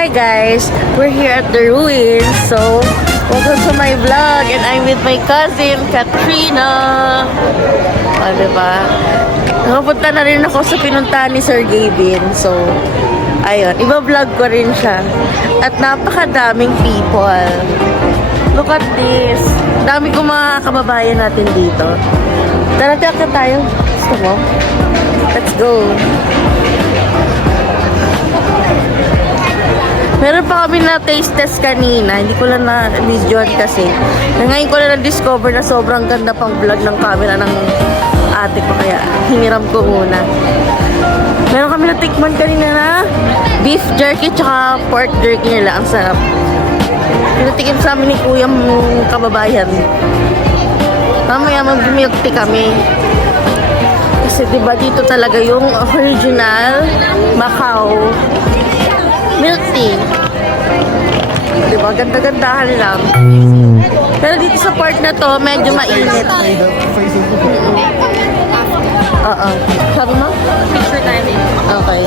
Hi guys, we're here at the ruins. So, welcome to my vlog and I'm with my cousin, Katrina. O, diba? Nakapunta na rin ako sa pinuntahan ni Sir Gavin. So, ayun, iba-vlog ko rin siya. At napakadaming people. Look at this. Dami ko mga kababayan natin dito. Tara, tayo. Gusto mo? Let's go. Meron pa kami na taste test kanina. Hindi ko lang na-videoan kasi. Ngayon ko lang na-discover na sobrang ganda pang vlog ng camera ng ate ko. Kaya hiniram ko muna. Meron kami na-tikman kanina na beef jerky tsaka pork jerky nila. Ang sarap. Pinatikim sa amin ni kuya mong kababayan. Mamaya mag-milk tea kami. Kasi diba dito talaga yung original Macau milk tea. Diba? Ganda-gandahan lang. Pero dito sa part na to, medyo mainit. Oo. Sabi mo? Picture time. Okay.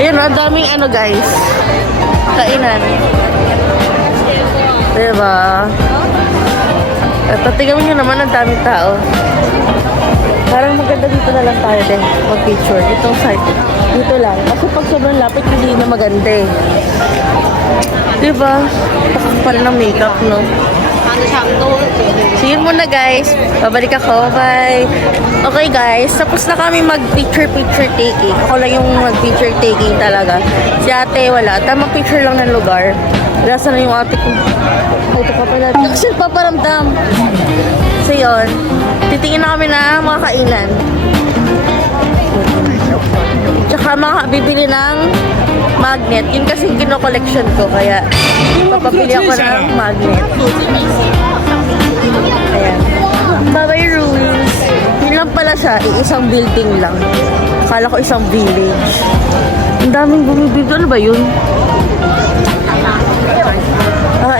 Ayun, ang daming ano guys. Kainan. Diba? At tingnan nyo naman ang daming tao. Parang maganda dito na lang tayo din mag-picture. Itong side. Dito lang. Kasi pag sobrang lapit, hindi na maganda eh. Diba? Takak pa rin ng makeup, no? See you muna guys. Babalik ako. Bye. Okay guys, tapos na kami mag-picture taking. Ako lang yung mag-picture taking talaga. Si ate wala. Tamang picture lang ng lugar. Nasa na yung ate ko. Ito pa pala. Kasi paparamdam. So yun. Titingin na kami na mga kainan. Tsaka bibili ng magnet. Yun kasi kino-collection ko. Kaya papapili ako ng magnet. Ayan. Bye-bye ruins. Yun lang pala siya. Isang building lang. Akala ko isang village. Ang daming bumibili. Ano ba yun?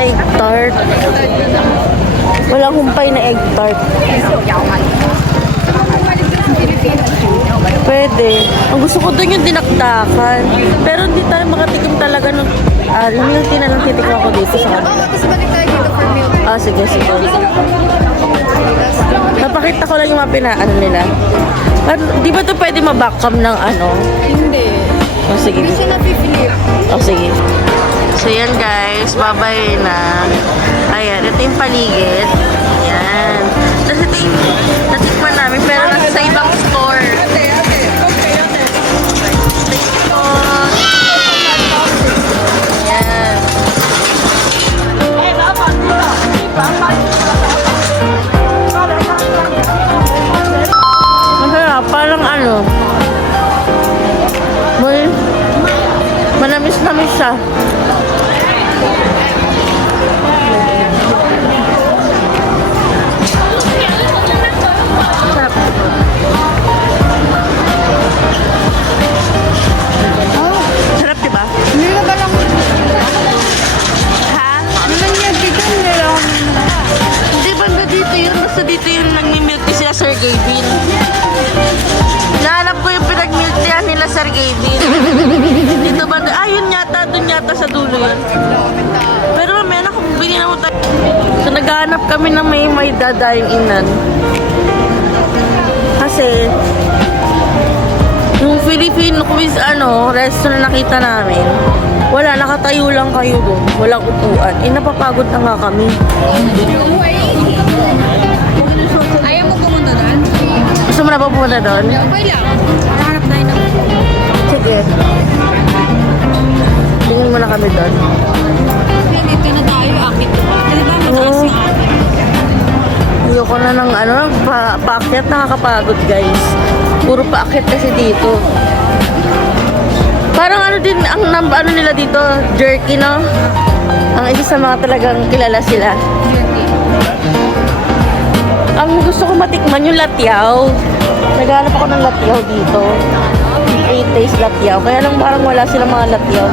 Egg tart. Walang humpay na egg tart. Pwede. Ang gusto ko doon yung dinakdakan. Pero hindi tayo makatikim talaga ng milk tea na lang titikman ko dito sa kanila. Kasi balik tayo dito for milk. Sige. Napakita ko lang yung mga pinaano nila. Di ba ito pwede mabackup ng ano? Hindi. Sige. Hindi siya napipilip. Sige. So yan guys, bye-bye na. Ayan, ito yung paligid. Ayan. Tapos ito yung natikman namin pero nasa sa ibang store. Ayan. Masarap, parang ano. Manamis-namis siya. Sarap. Sarap, diba? Hindi na ba lang? Ha? Ano nangyari dito? Hindi lang. Hindi ba na dito yun? Basta dito yung nagmi-milk tea sila Sir Gavin. Nahanap ko yung pinag-milk tea nila Sir Gavin. Dito ba? Yun yata. Doon yata sa dulo yun. Pero mamaya na kung bigyan mo tayo. So naghahanap kami ng may dadayong inan. Kasi yung Filipino quiz resto na nakita namin. Wala, nakatayo lang kayo doon. Walang upuan. Napapagod na nga kami. Ayaw mo pumunta doon? Gusto mo na ba pumunta doon? Okay lang. Hanap tayo ng... Sige. Tingin mo na kami doon. Dito na tayo. Akit pa. Ano ba? Mataas yung akit. Ayoko na ng paakyat, nakakapagod guys. Puro paakyat kasi dito. Parang din, ang nila dito, jerky, no? Ang isa sa mga talagang kilala sila. Ang gusto ko matikman yung latiaw. Naghanap ako ng latiaw dito. 8 days latiaw. Kaya lang parang wala silang mga latiaw.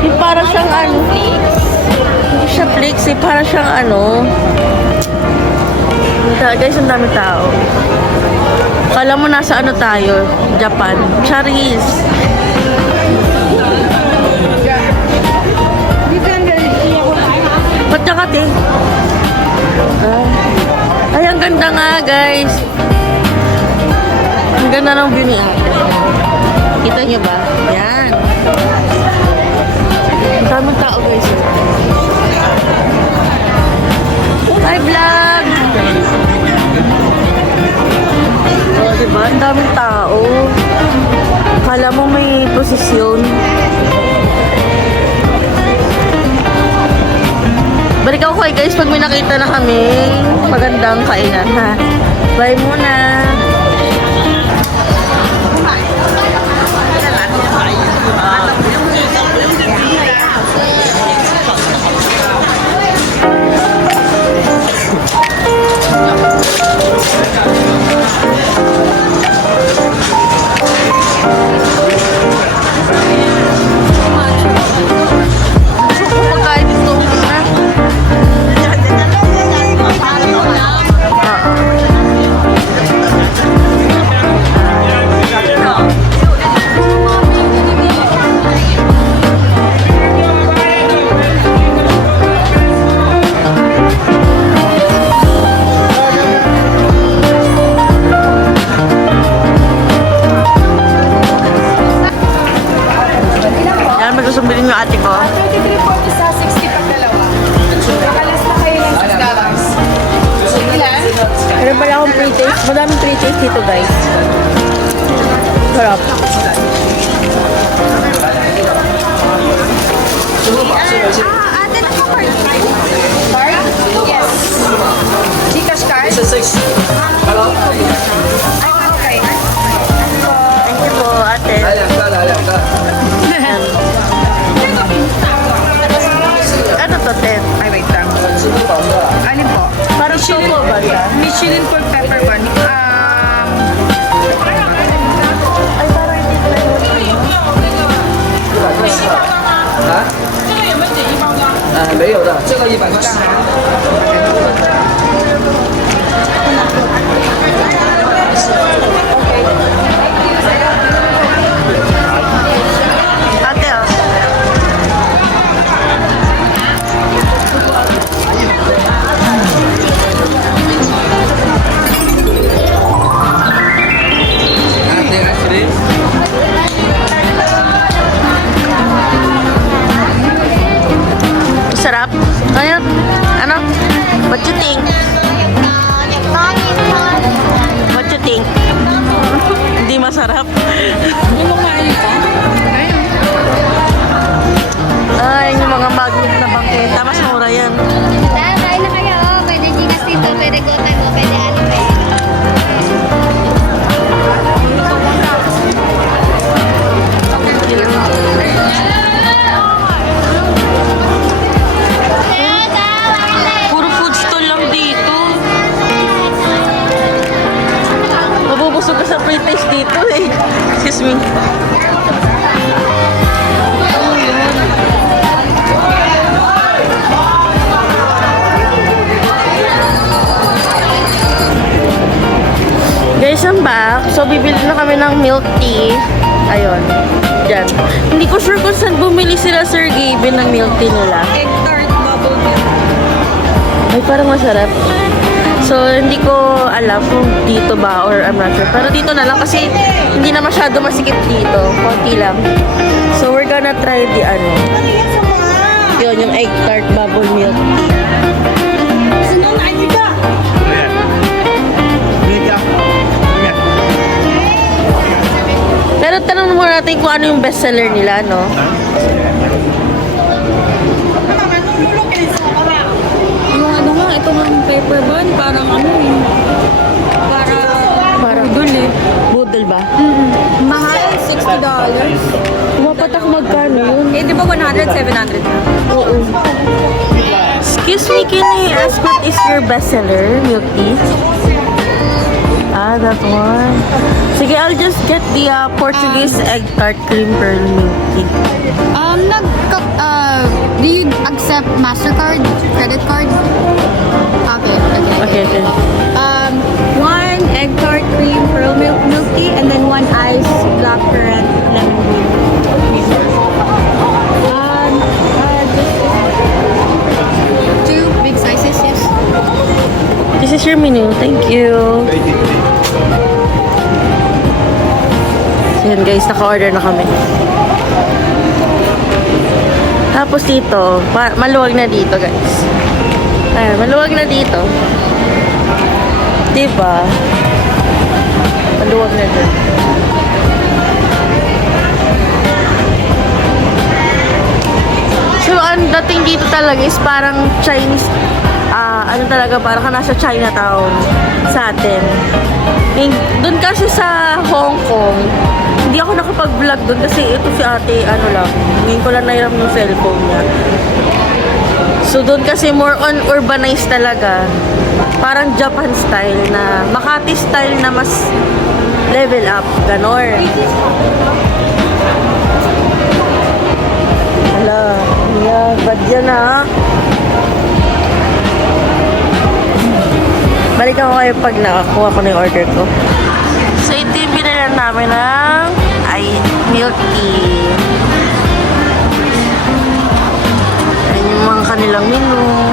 Yung parang siyang hindi siya flakes eh. Parang siyang guys, ang dami tao. Kala mo nasa tayo, Japan. Charis. niyo ba? Yan. Ang daming tao guys. Hi vlog! Oh, diba? Ang daming tao. Kala mo may posisyon. Balik ako kay guys pag may nakita na kami magandang kainan ha. Bye muna. Kumakain dito na. Yan, magsusumbili yung ate ko. 33.40 sa 60 pag dalawa. Nakalas na kayo ng $6. Ilan? Meron pala akong pre-taste. Madaming pre-taste dito guys. Sarap. Ate, naka-card card? Yes. Gcash card? Hello? Ay, okay. Thank you po ate. 来两个，来两个。 Ano to, te? Ay, wait lang. 支付宝的。 Alin po? Parang choco ba siya? Michelin pork pepper bun. Ay, parang hindi ko lang yun. 120吧？啊？没有的，这个180。 Ate, oh. Sarap. Ayun. Ano? What you think? What you think? Hindi masarap. Hindi mo kain pa? Ay, yung mga magnet na bangketa. Mas mura yan. Dahil kain na kayo. Pwede Gcash dito, pwede GoType, pwede Alipay. Puro food stall lang dito. Mabubusog ka sa pre-taste dito eh. Excuse me. Guys, I'm back. So, bibili na kami ng milk tea. Ayun. Diyan. Hindi ko sure kung saan bumili sila Sir Gabe ng milk tea nila. Egg tart bubble milk. Ay, parang masarap. So, hindi ko alam kung dito ba or I'm not sure. Pero dito na lang kasi hindi na masyado masikip dito. Konti lang. So, we're gonna try the ano. Yun, yung egg tart bubble milk tea. Pero tanong muna natin kung ano yung bestseller nila, no? Yung ano nga, ito nga pepper bun, parang ano eh. Parang Dul eh. budol ba? Mahal, $60. Pumapatak magkano yun? Eh, di ba 100, 700 na? Oo. Excuse me, can I ask what is your bestseller, milk tea? Ah, that one. Sige, I'll just get the Portuguese egg tart cream pearl milk tea. Do you accept MasterCard, credit card? Okay. Okay. One egg tart cream pearl milk tea, and then one ice black currant lemon green. Two big sizes, yes. This is your menu. Thank you. So, yan guys, naka-order na kami. Tapos dito, maluwag na dito guys. Ayan, maluwag na dito. Diba? Maluwag na dito. So, ang dating dito talaga is parang Chinese, ano talaga, parang ka nasa Chinatown sa atin. Doon kasi sa Hong Kong, hindi ako nakapag-vlog doon kasi ito si ate, ano lang, ngayon ko lang nahiram yung cellphone niya. So, doon kasi more on urbanized talaga. Parang Japan style na, Makati style na mas level up, ganon. Hala, yan, bad yan ha. Balikan ko kayo pag nakakuha ko na yung order ko. So, ito yung binalan namin ng milk tea. Ayan yung mga kanilang menu.